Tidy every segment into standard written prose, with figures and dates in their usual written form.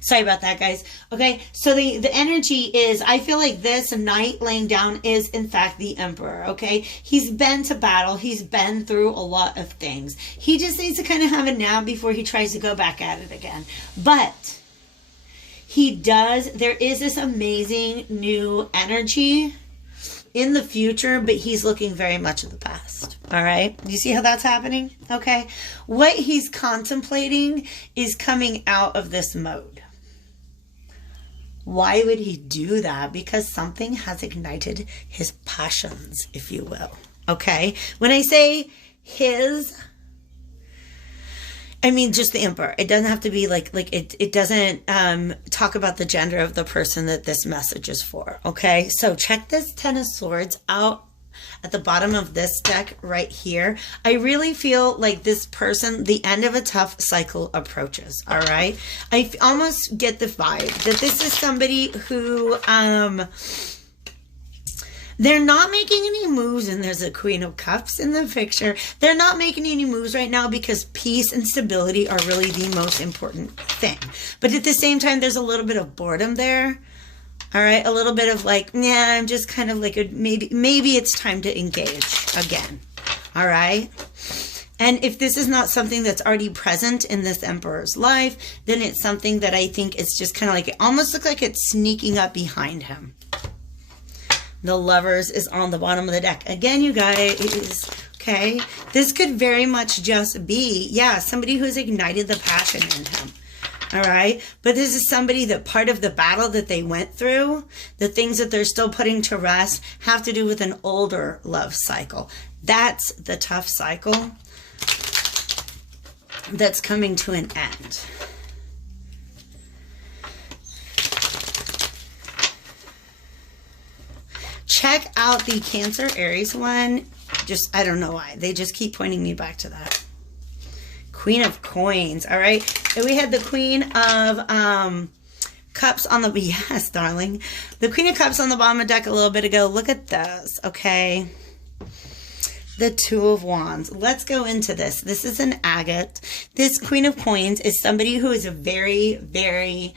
Sorry about that, guys. Okay, so the energy is, I feel like this knight laying down is, in fact, the Emperor, okay? He's been to battle. He's been through a lot of things. He just needs to kind of have a nap before he tries to go back at it again. But there is this amazing new energy in the future, but he's looking very much at the past. All right. You see how that's happening? Okay. What he's contemplating is coming out of this mode. Why would he do that? Because something has ignited his passions, if you will. Okay. When I say his, I mean just the Emperor. It doesn't have to be like it doesn't talk about the gender of the person that this message is for. Okay, so check this Ten of Swords out at the bottom of this deck right here. I really feel like this person, the end of a tough cycle approaches. All right, I almost get the vibe that this is somebody who they're not making any moves, and there's a Queen of Cups in the picture. They're not making any moves right now because peace and stability are really the most important thing. But at the same time, there's a little bit of boredom there. All right, a little bit of like, yeah, I'm just kind of like, maybe it's time to engage again. All right. And if this is not something that's already present in this Emperor's life, then it's something that I think is just kind of like, it almost looks like it's sneaking up behind him. The Lovers is on the bottom of the deck. Again, you guys, okay? This could very much just be, yeah, somebody who's ignited the passion in him. All right? But this is somebody that part of the battle that they went through, the things that they're still putting to rest, have to do with an older love cycle. That's the tough cycle that's coming to an end. Check out the Cancer Aries one. Just, I don't know why. They just keep pointing me back to that. Queen of Coins. All right. And we had the Queen of Cups on the, yes, darling. The Queen of Cups on the bottom of the deck a little bit ago. Look at this. Okay. The Two of Wands. Let's go into this. This is an agate. This Queen of Coins is somebody who is a very, very,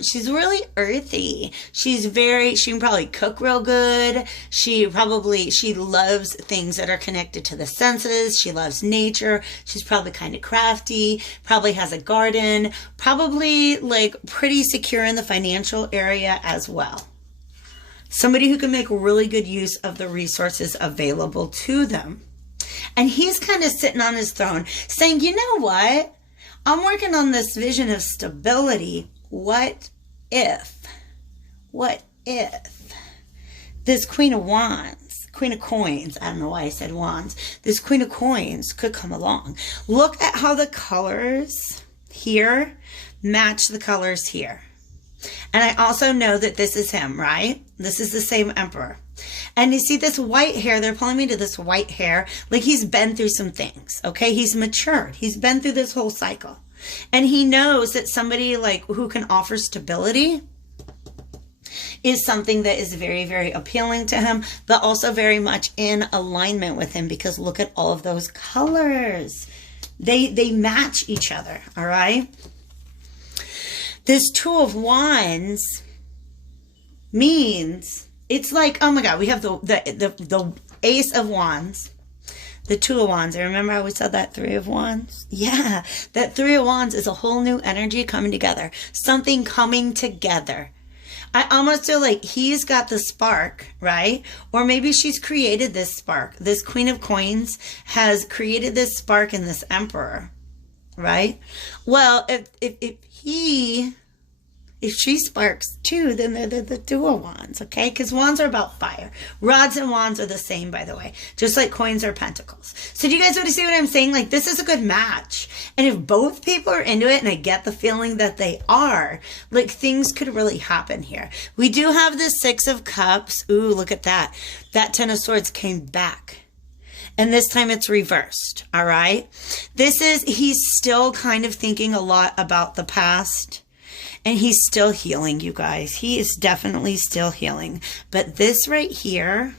she's really earthy. She can probably cook real good. She loves things that are connected to the senses. She loves nature. She's probably kind of crafty, probably has a garden, probably like pretty secure in the financial area as well. Somebody who can make really good use of the resources available to them. And he's kind of sitting on his throne saying, you know what? I'm working on this vision of stability. What if this Queen of Wands, Queen of Coins, I don't know why I said wands, this Queen of Coins could come along. Look at how the colors here match the colors here. And I also know that this is him, right? This is the same Emperor. And you see this white hair, they're pulling me to this white hair, like he's been through some things, okay? He's matured. He's been through this whole cycle. And he knows that somebody like who can offer stability is something that is very, very appealing to him, but also very much in alignment with him, because look at all of those colors. They match each other, all right? This Two of Wands means it's like, oh my God, we have the Ace of Wands, the Two of Wands. I remember how we said that Three of Wands. Yeah, that Three of Wands is a whole new energy coming together, something coming together. I almost feel like he's got the spark, right? Or maybe she's created this spark. This Queen of Coins has created this spark in this Emperor, right? Well, if she sparks too, then they're the Two of Wands, okay? Because wands are about fire. Rods and wands are the same, by the way. Just like coins are pentacles. So do you guys want to see what I'm saying? Like, this is a good match. And if both people are into it, and I get the feeling that they are, like, things could really happen here. We do have the Six of Cups. Ooh, look at that. That Ten of Swords came back. And this time it's reversed, all right? He's still kind of thinking a lot about the past. And he's still healing, you guys. He is definitely still healing. But this right here,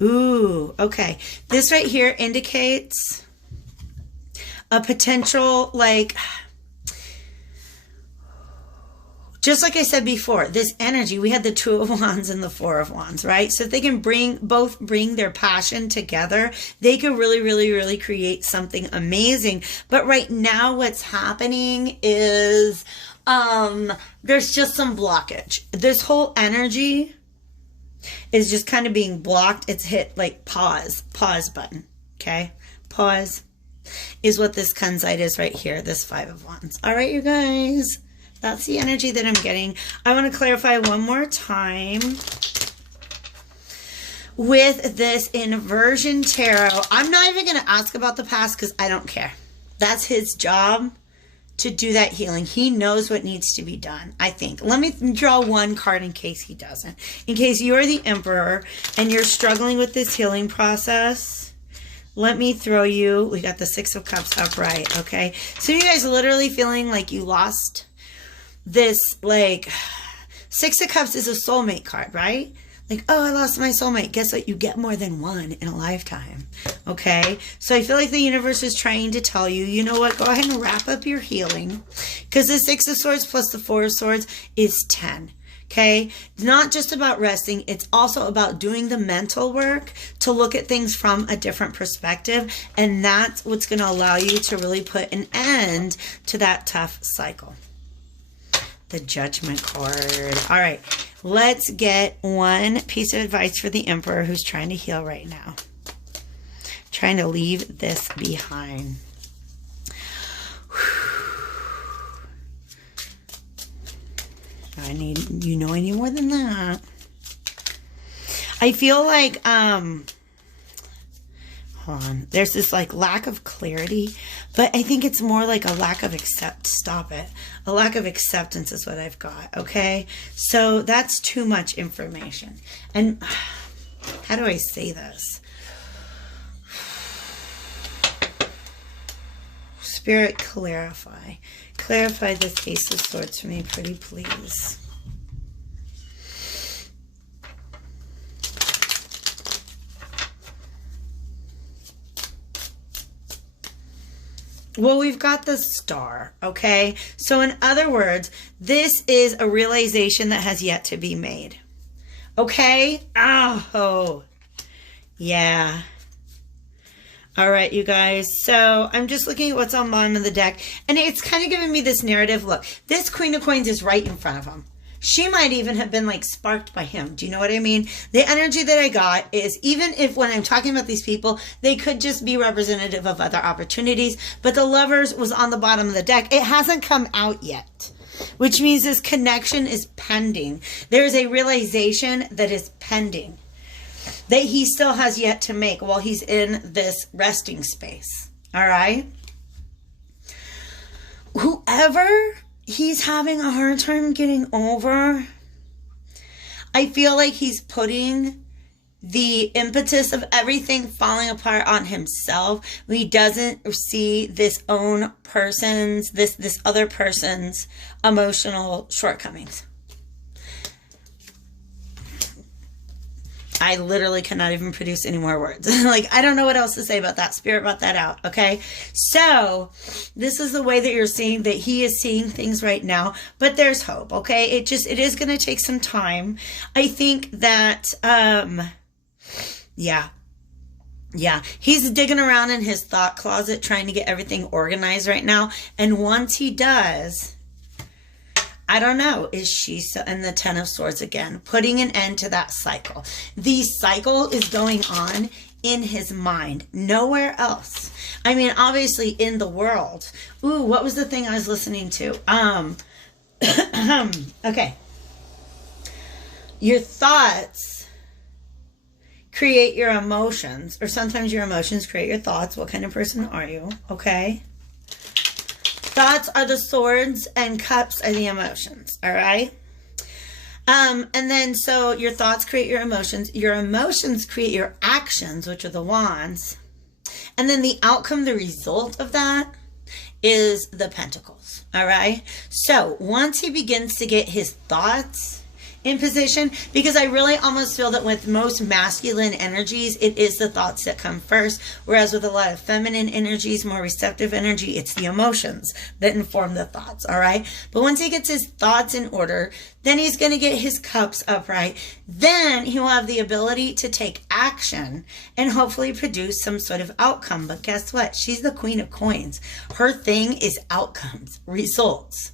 ooh, okay. This right here indicates a potential, like, just like I said before, this energy, we had the Two of Wands and the Four of Wands, right? So if they can both bring their passion together, they could really create something amazing. But right now what's happening is there's just some blockage. This whole energy is just kind of being blocked. It's hit like pause button, okay? Pause is what this Kunzite is right here, this Five of Wands. All right, you guys. That's the energy that I'm getting. I want to clarify one more time with this inversion tarot. I'm not even going to ask about the past because I don't care. That's his job to do that healing. He knows what needs to be done, I think. Let me draw one card in case he doesn't. In case you're the Emperor and you're struggling with this healing process, let me throw you, we got the Six of Cups upright, okay? So you guys literally feeling like you lost this, like, Six of Cups is a soulmate card, right? Like, oh, I lost my soulmate. Guess what? You get more than one in a lifetime. Okay? So I feel like the universe is trying to tell you, you know what? Go ahead and wrap up your healing. Because the Six of Swords plus the Four of Swords is 10. Okay? It's not just about resting. It's also about doing the mental work to look at things from a different perspective. And that's what's going to allow you to really put an end to that tough cycle. The Judgment card. All right, let's get one piece of advice for the Emperor who's trying to heal right now. Trying to leave this behind. I need more than that. I feel like, hold on. There's this like lack of clarity, but I think it's more like a lack of a lack of acceptance is what I've got. Okay. So that's too much information. And how do I say this? Spirit, clarify this Ace of Swords for me, pretty please. Well, we've got the Star, okay? So in other words, this is a realization that has yet to be made. Okay? Oh, yeah. All right, you guys. So I'm just looking at what's on the bottom of the deck, and it's kind of giving me this narrative. Look, this Queen of Coins is right in front of him. She might even have been like sparked by him. Do you know what I mean? The energy that I got is, even if when I'm talking about these people, they could just be representative of other opportunities, but the Lovers was on the bottom of the deck. It hasn't come out yet, which means this connection is pending. There is a realization that is pending that he still has yet to make while he's in this resting space. All right? Whoever he's having a hard time getting over, I feel like he's putting the impetus of everything falling apart on himself. He doesn't see this other person's emotional shortcomings. I literally cannot even produce any more words. Like, I don't know what else to say about that. Spirit brought that out, okay? So, this is the way that you're seeing that he is seeing things right now, but there's hope, okay? It is going to take some time. I think that, yeah. He's digging around in his thought closet trying to get everything organized right now, and once he does, I don't know, is she in the Ten of Swords again, putting an end to that cycle. The cycle is going on in his mind, nowhere else. I mean, obviously in the world. Ooh, what was the thing I was listening to? Okay. Your thoughts create your emotions, or sometimes your emotions create your thoughts. What kind of person are you? Okay. Thoughts are the swords and cups are the emotions, all right? And then, so your thoughts create your emotions create your actions, which are the wands. And then the outcome, the result of that is the pentacles, all right? So once he begins to get his thoughts in position, because I really almost feel that with most masculine energies, it is the thoughts that come first, whereas with a lot of feminine energies, more receptive energy, it's the emotions that inform the thoughts, all right? But once he gets his thoughts in order, then he's going to get his cups upright. Then he will have the ability to take action and hopefully produce some sort of outcome. But guess what? She's the Queen of Coins. Her thing is outcomes, results.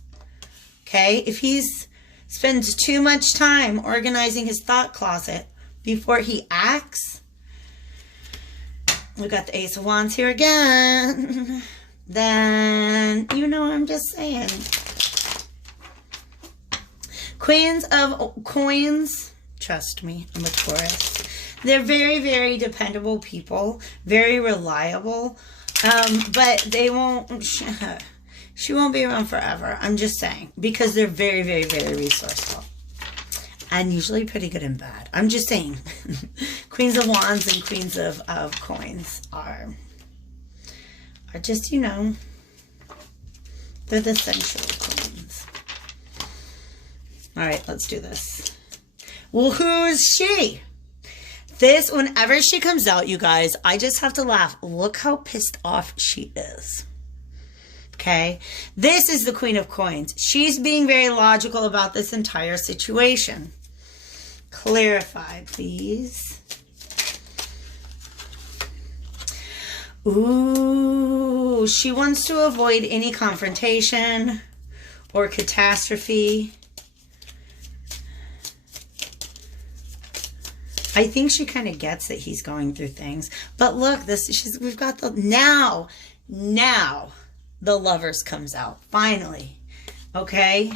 Okay? If he's spends too much time organizing his thought closet before he acts, we got the Ace of Wands here again, then, you know, I'm just saying. Queens of Coins, trust me, I'm a Taurus. They're very, very dependable people, very reliable, but they won't, she won't be around forever. I'm just saying, because they're very, very, very resourceful. And usually pretty good and bad. I'm just saying. Queens of Wands and Queens of Coins are just, you know, they're the sensual queens. All right, let's do this. Well, who is she? This, whenever she comes out, you guys, I just have to laugh. Look how pissed off she is. Okay, this is the Queen of Coins. She's being very logical about this entire situation. Clarify, please. Ooh, she wants to avoid any confrontation or catastrophe. I think she kind of gets that he's going through things. But look, we've got the now the Lovers comes out finally. Okay,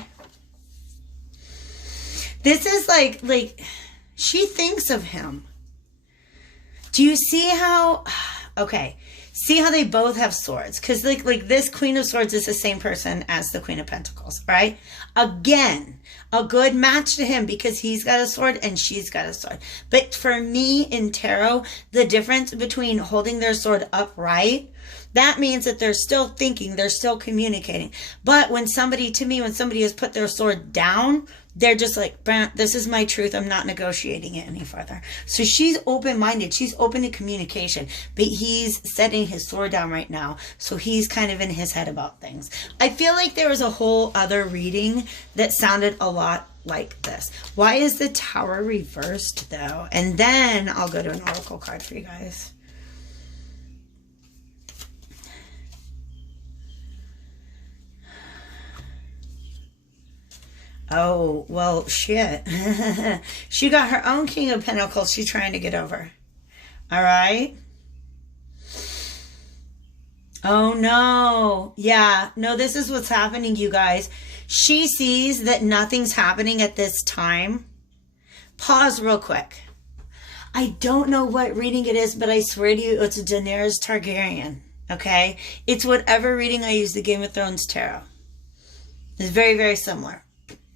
this is like she thinks of him. Do you see how? Okay, see how they both have swords, because like this Queen of Swords is the same person as the Queen of Pentacles, right? Again, a good match to him because he's got a sword and she's got a sword. But for me in tarot, the difference between holding their sword upright, that means that they're still thinking, they're still communicating. But when somebody has put their sword down, they're just like, this is my truth. I'm not negotiating it any further. So she's open-minded. She's open to communication. But he's setting his sword down right now. So he's kind of in his head about things. I feel like there was a whole other reading that sounded a lot like this. Why is the Tower reversed, though? And then I'll go to an oracle card for you guys. Oh, well, shit. She got her own King of Pentacles she's trying to get over. All right? Oh, no. Yeah. No, this is what's happening, you guys. She sees that nothing's happening at this time. Pause real quick. I don't know what reading it is, but I swear to you, it's a Daenerys Targaryen. Okay? It's whatever reading I use, the Game of Thrones Tarot. It's very, very similar.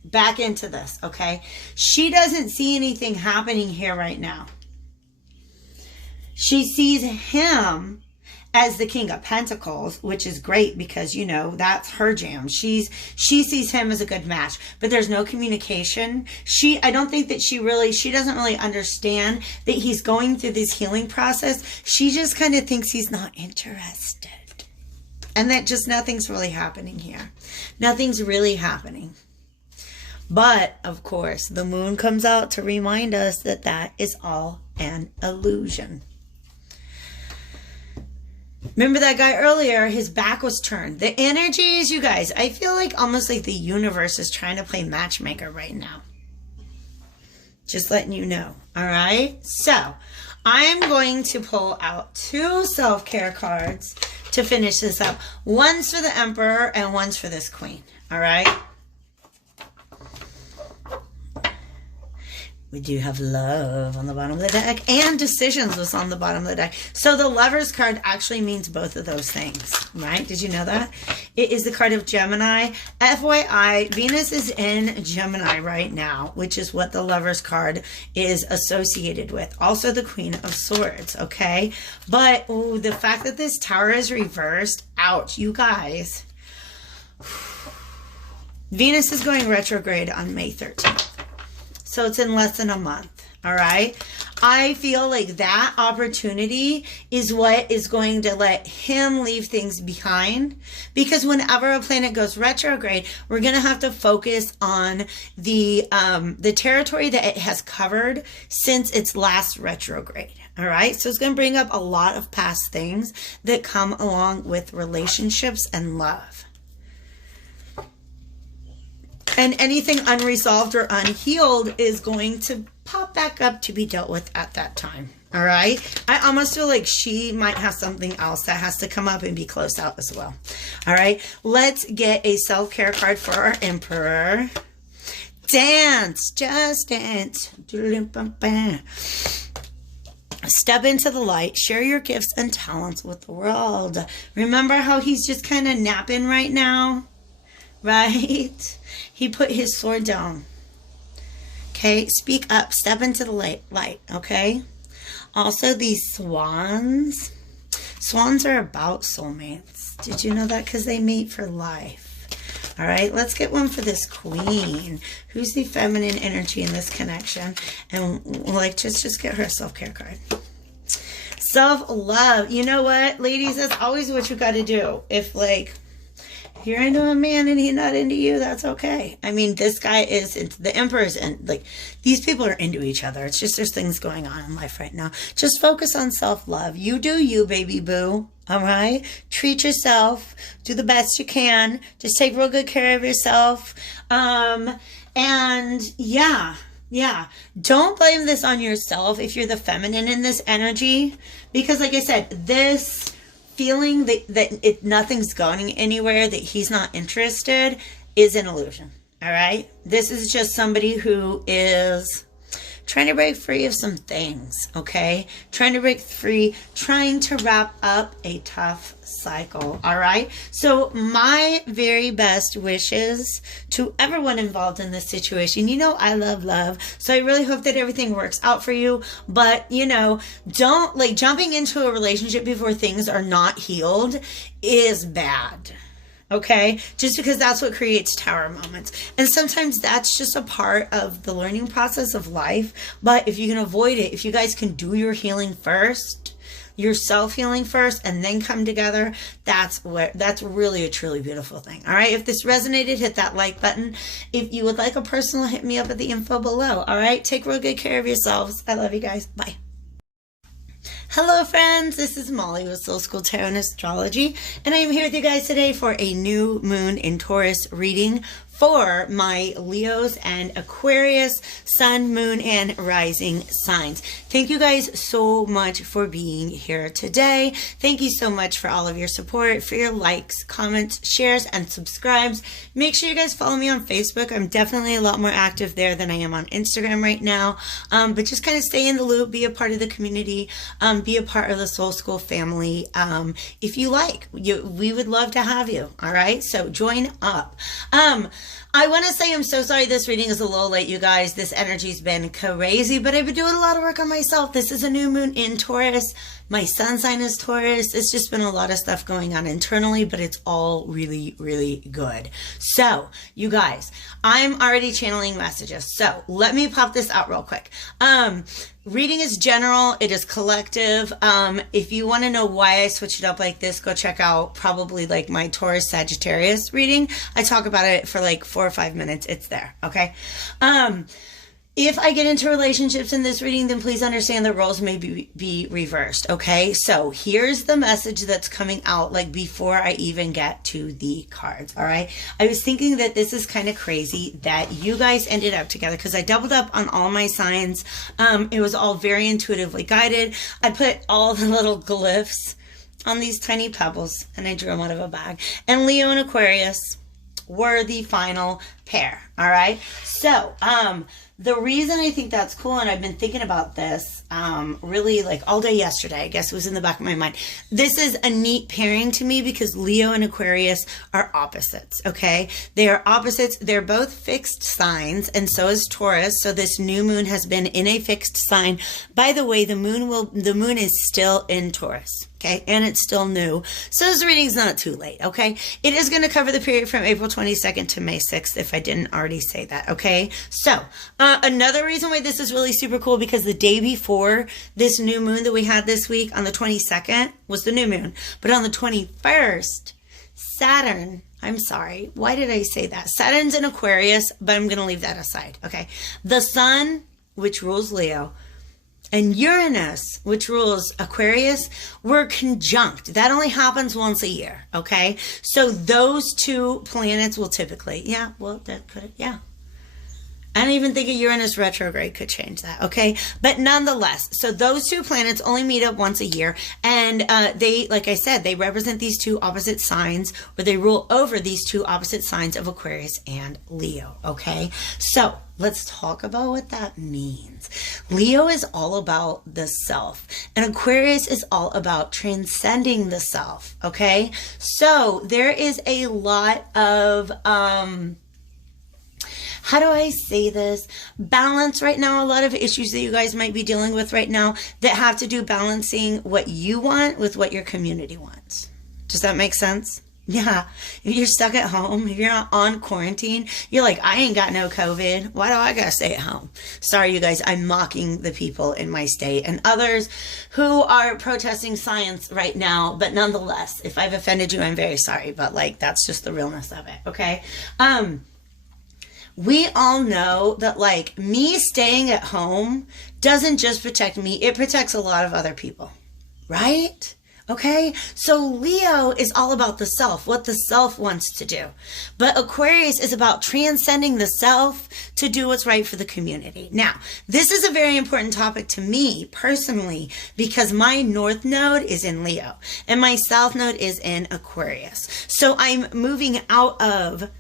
Back into this, okay? She doesn't see anything happening here right now. She sees him as the King of Pentacles, which is great because, you know, that's her jam. She sees him as a good match, but there's no communication. I don't think that she doesn't really understand that he's going through this healing process. She just kind of thinks he's not interested. And that just nothing's really happening here. Nothing's really happening. But, of course, the moon comes out to remind us that that is all an illusion. Remember that guy earlier? His back was turned. The energies, you guys, I feel like almost like the universe is trying to play matchmaker right now. Just letting you know. All right? So, I'm going to pull out 2 self-care cards to finish this up. One's for the Emperor and one's for this Queen. All right? We do have love on the bottom of the deck, and decisions was on the bottom of the deck. So the Lovers card actually means both of those things, right? Did you know that? It is the card of Gemini. FYI, Venus is in Gemini right now, which is what the Lovers card is associated with. Also the Queen of Swords, okay? But ooh, the fact that this Tower is reversed, ouch, you guys. Venus is going retrograde on May 13th. So it's in less than a month. All right. I feel like that opportunity is what is going to let him leave things behind, because whenever a planet goes retrograde, we're going to have to focus on the territory that it has covered since its last retrograde. All right. So it's going to bring up a lot of past things that come along with relationships and love. And anything unresolved or unhealed is going to pop back up to be dealt with at that time. All right. I almost feel like she might have something else that has to come up and be closed out as well. All right. Let's get a self-care card for our Emperor. Dance. Just dance. Step into the light. Share your gifts and talents with the world. Remember how he's just kind of napping right now? Right? He put his sword down. Okay, speak up, step into the light, okay? Also, these swans. Swans are about soulmates. Did you know that? Because they mate for life. All right, let's get one for this queen. Who's the feminine energy in this connection? And like, just get her a self-care card. Self-love. You know what, ladies? That's always what you got to do. If like, you're into a man and he's not into you, that's okay. I mean, this guy is into the Emperor's, and like, these people are into each other. It's just there's things going on in life right now. Just focus on self-love. You do you, baby boo. All right? Treat yourself. Do the best you can. Just take real good care of yourself. And yeah. Don't blame this on yourself if you're the feminine in this energy, because like I said, this feeling that nothing's going anywhere, that he's not interested, is an illusion. All right. This is just somebody who is trying to break free of some things. Okay. Trying to break free, trying to wrap up a tough cycle. All right. So my very best wishes to everyone involved in this situation. You know, I love love. So I really hope that everything works out for you. But, you know, don't like jumping into a relationship before things are not healed is bad. Okay, just because that's what creates tower moments. And sometimes that's just a part of the learning process of life. But if you can avoid it, if you guys can do your healing first, your self-healing first, and then come together, that's really a truly beautiful thing. All right, if this resonated, hit that like button. If you would like a personal, hit me up at the info below. All right, take real good care of yourselves. I love you guys. Bye. Hello friends, this is Molly with Soul School Tarot and Astrology, and I am here with you guys today for a new moon in Taurus reading for my Leos and Aquarius sun, moon, and rising signs. Thank you guys so much for being here today. Thank you so much for all of your support, for your likes, comments, shares, and subscribes. Make sure you guys follow me on Facebook. I'm definitely a lot more active there than I am on Instagram right now. But just kind of stay in the loop, be a part of the community, be a part of the Soul School family. If you like, we would love to have you. All right, so join up. I want to say I'm so sorry this reading is a little late, you guys. This energy's been crazy, but I've been doing a lot of work on myself. This is a new moon in Taurus. My sun sign is Taurus. It's just been a lot of stuff going on internally, but it's all really, really good. So, you guys, I'm already channeling messages. So, let me pop this out real quick. Reading is general. It is collective. If you want to know why I switched it up like this, go check out probably like my Taurus Sagittarius reading. I talk about it for like 4 or 5 minutes. It's there. Okay. If I get into relationships in this reading, then please understand the roles may be reversed, okay? So here's the message that's coming out like before I even get to the cards, all right? I was thinking that this is kind of crazy that you guys ended up together because I doubled up on all my signs. It was all very intuitively guided. I put all the little glyphs on these tiny pebbles and I drew them out of a bag. And Leo and Aquarius were the final pair, all right? So, the reason I think that's cool, and I've been thinking about this really like all day yesterday, I guess it was in the back of my mind. This is a neat pairing to me because Leo and Aquarius are opposites, okay? They are opposites. They're both fixed signs, and so is Taurus. So this new moon has been in a fixed sign. By the way, the moon is still in Taurus. Okay, and it's still new. So this reading's not too late, okay? It is going to cover the period from April 22nd to May 6th, if I didn't already say that, okay? So, another reason why this is really super cool, because the day before this new moon that we had this week, on the 22nd, was the new moon. But on the 21st, Saturn, I'm sorry, why did I say that? Saturn's in Aquarius, but I'm going to leave that aside, okay? The sun, which rules Leo, and Uranus, which rules Aquarius, were conjunct. That only happens once a year, okay? So those two planets will typically, yeah, well, that could, yeah. I don't even think a Uranus retrograde could change that, okay? But nonetheless, so those two planets only meet up once a year, and they, like I said, they represent these two opposite signs, or they rule over these two opposite signs of Aquarius and Leo, okay? So let's talk about what that means. Leo is all about the self, and Aquarius is all about transcending the self, okay? So there is a lot of, how do I say this? Balance right now. A lot of issues that you guys might be dealing with right now that have to do balancing what you want with what your community wants. Does that make sense? Yeah. If you're stuck at home, if you're not on quarantine, you're like, I ain't got no COVID. Why do I gotta stay at home? Sorry, you guys, I'm mocking the people in my state and others who are protesting science right now. But nonetheless, if I've offended you, I'm very sorry. But like, that's just the realness of it. Okay. We all know that, like, me staying at home doesn't just protect me, it protects a lot of other people, right? Okay, so Leo is all about the self, what the self wants to do. But Aquarius is about transcending the self to do what's right for the community. Now, this is a very important topic to me personally, because my North Node is in Leo and my South Node is in Aquarius. So I'm moving out of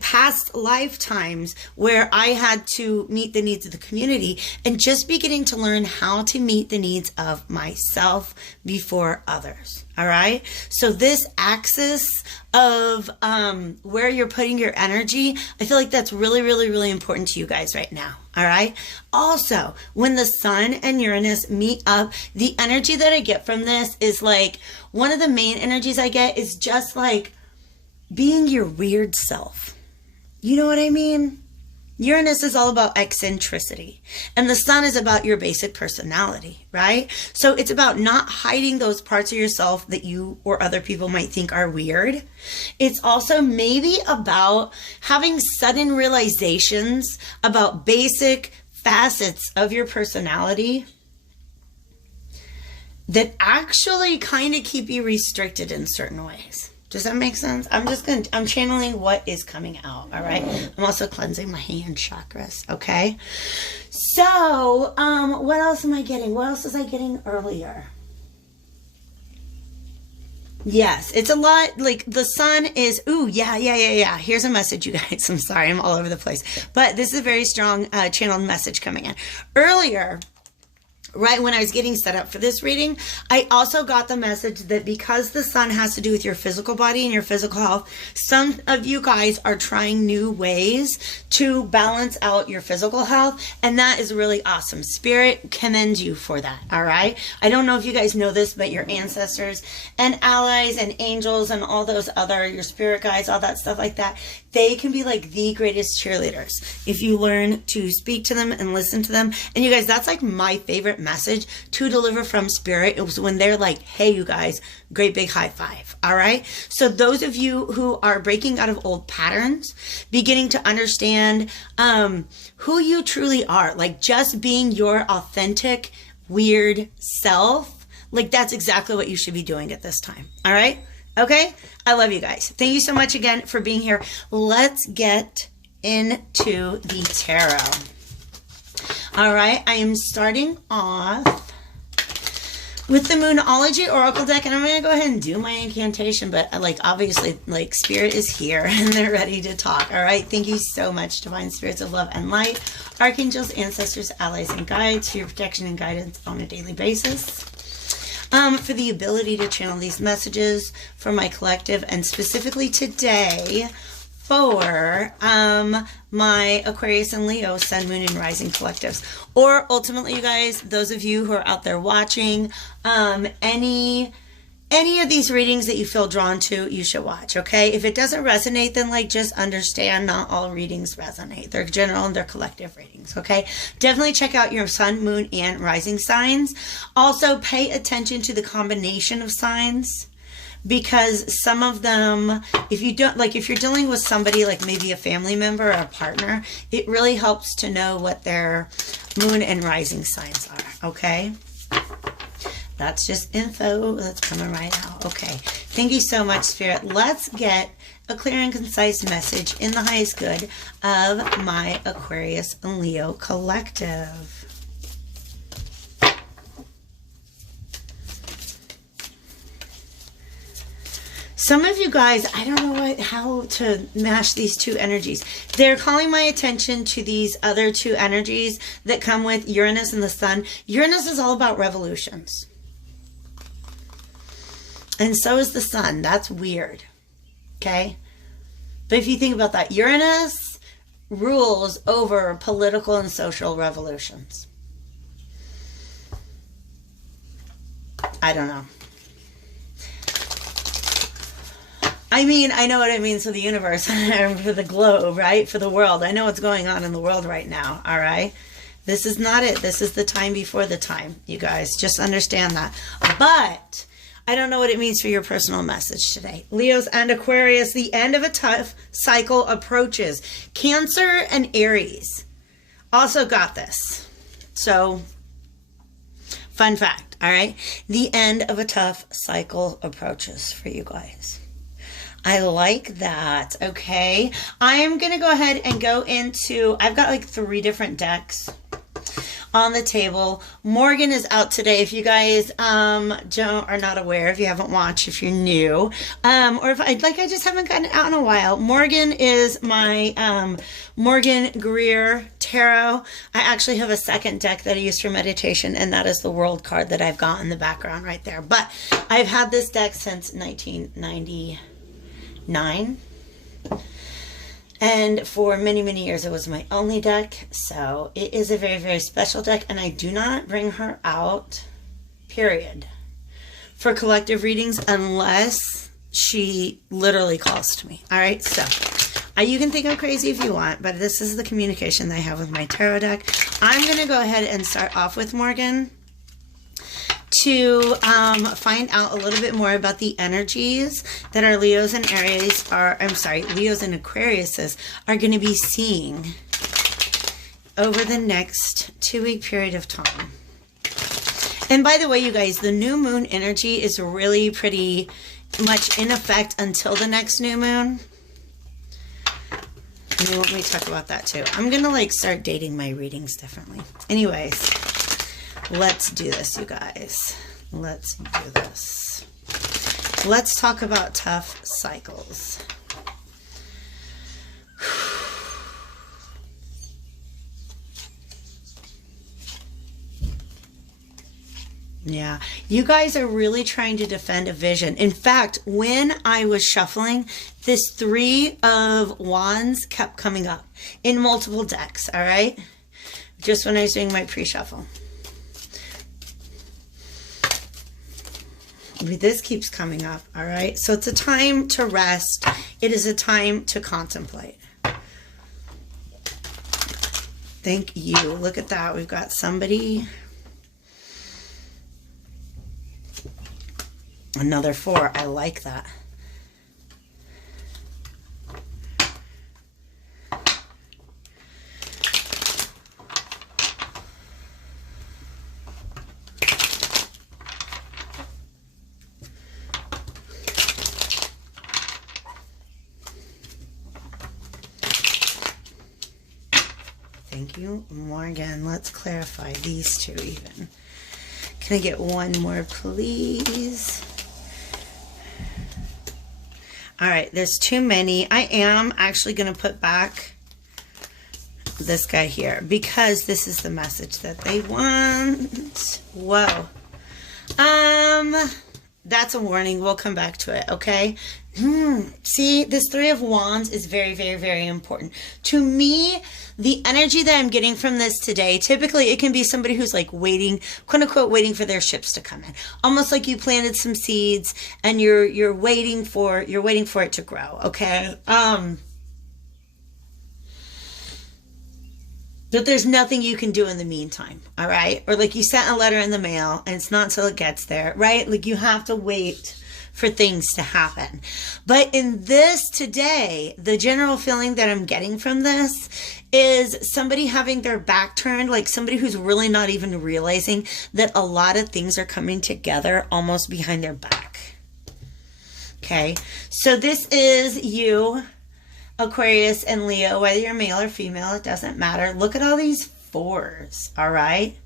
past lifetimes where I had to meet the needs of the community and just beginning to learn how to meet the needs of myself before others. All right. So this axis of where you're putting your energy, I feel like that's really, really, really important to you guys right now. All right. Also, when the sun and Uranus meet up, the energy that I get from this is like, one of the main energies I get is just like being your weird self. You know what I mean? Uranus is all about eccentricity, and the sun is about your basic personality, right? So it's about not hiding those parts of yourself that you or other people might think are weird. It's also maybe about having sudden realizations about basic facets of your personality that actually kind of keep you restricted in certain ways. Does that make sense? I'm channeling what is coming out, all right? I'm also cleansing my hand chakras, okay? So, what else am I getting? What else was I getting earlier? Yes, it's a lot, like the sun is, yeah. Here's a message, you guys. I'm sorry, I'm all over the place. But this is a very strong channeled message coming in. Earlier, right when I was getting set up for this reading, I also got the message that because the sun has to do with your physical body and your physical health, some of you guys are trying new ways to balance out your physical health, and that is really awesome. Spirit commends you for that, all right? I don't know if you guys know this, but your ancestors and allies and angels and all those other, your spirit guides, all that stuff like that, they can be like the greatest cheerleaders if you learn to speak to them and listen to them. And you guys, that's like my favorite message to deliver from spirit. It was when they're like, hey, you guys, great big high five. All right. So those of you who are breaking out of old patterns, beginning to understand who you truly are, like just being your authentic, weird self, like that's exactly what you should be doing at this time. All right. Okay. I love you guys. Thank you so much again for being here. Let's get into the tarot. All right. I am starting off with the Moonology Oracle deck, and I'm going to go ahead and do my incantation, but like obviously like spirit is here and they're ready to talk. All right. Thank you so much, divine spirits of love and light, archangels, ancestors, allies, and guides, for your protection and guidance on a daily basis. For the ability to channel these messages for my collective, and specifically today for my Aquarius and Leo Sun, Moon, and Rising collectives. Or ultimately, you guys, those of you who are out there watching, any of these readings that you feel drawn to, you should watch, okay? If it doesn't resonate, then like just understand not all readings resonate. They're general and they're collective readings, okay? Definitely check out your sun, moon, and rising signs. Also, pay attention to the combination of signs, because some of them, if you don't, like if you're dealing with somebody like maybe a family member or a partner, it really helps to know what their moon and rising signs are, okay? That's just info that's coming right out. Okay. Thank you so much, Spirit. Let's get a clear and concise message in the highest good of my Aquarius and Leo collective. Some of you guys, I don't know how to mash these two energies. They're calling my attention to these other two energies that come with Uranus and the Sun. Uranus is all about revolutions. And so is the Sun. That's weird. Okay? But if you think about that, Uranus rules over political and social revolutions. I don't know. I mean, I know what it means for the universe, for the globe, right? For the world. I know what's going on in the world right now, all right? This is not it. This is the time before the time, you guys. Just understand that. But I don't know what it means for your personal message today. Leos and Aquarius, the end of a tough cycle approaches. Cancer and Aries also got this. So, fun fact, all right? The end of a tough cycle approaches for you guys. I like that, okay? I am going to go ahead and go into, I've got like 3 different decks on the table. Morgan is out today. If you guys are not aware, if you haven't watched, if you're new, or if I just haven't gotten it out in a while, Morgan is my Morgan Greer Tarot. I actually have a second deck that I use for meditation, and that is the World card that I've got in the background right there. But I've had this deck since 1999. And for many, many years, it was my only deck. So it is a very, very special deck. And I do not bring her out, period, for collective readings unless she literally calls to me. All right. So you can think I'm crazy if you want, but this is the communication that I have with my tarot deck. I'm going to go ahead and start off with Morgan to find out a little bit more about the energies that our Leos and Aries Leos and Aquariuses are going to be seeing over the next 2-week period of time. And by the way, you guys, the new moon energy is really pretty much in effect until the next new moon. And let me talk about that too. I'm going to start dating my readings differently. Anyways, let's do this, you guys. Let's do this. Let's talk about tough cycles. Yeah, you guys are really trying to defend a vision. In fact, when I was shuffling, this 3 of Wands kept coming up in multiple decks, all right? Just when I was doing my pre-shuffle. This keeps coming up, all right? So it's a time to rest. It is a time to contemplate. Thank you. Look at that. We've got somebody. Another 4. I like that. Thank you, Morgan. Let's clarify these 2 even. Can I get 1 more, please? All right, there's too many. I am actually going to put back this guy here because this is the message that they want. Whoa. That's a warning. We'll come back to it, okay? See, this Three of Wands is very, very, very important. To me, the energy that I'm getting from this today, typically it can be somebody who's like waiting, quote unquote, waiting for their ships to come in. Almost like you planted some seeds and you're waiting for it to grow, okay? That there's nothing you can do in the meantime, all right? Or like you sent a letter in the mail and it's not until it gets there, right? Like you have to wait for things to happen. But in this today, the general feeling that I'm getting from this is somebody having their back turned, like somebody who's really not even realizing that a lot of things are coming together almost behind their back. Okay, so this is you, Aquarius and Leo, whether you're male or female, it doesn't matter. Look at all these fours, all right?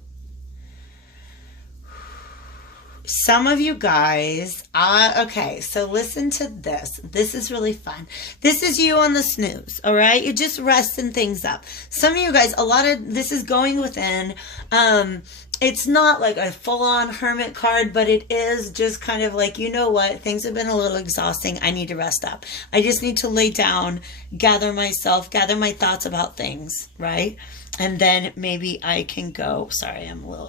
Some of you guys, okay, so listen to this. This is really fun. This is you on the snooze, all right? You're just resting things up. Some of you guys, a lot of this is going within. It's not like a full-on hermit card, but it is just kind of like, you know what? Things have been a little exhausting. I need to rest up. I just need to lay down, gather myself, gather my thoughts about things, right? And then maybe I can go. Sorry, I'm a little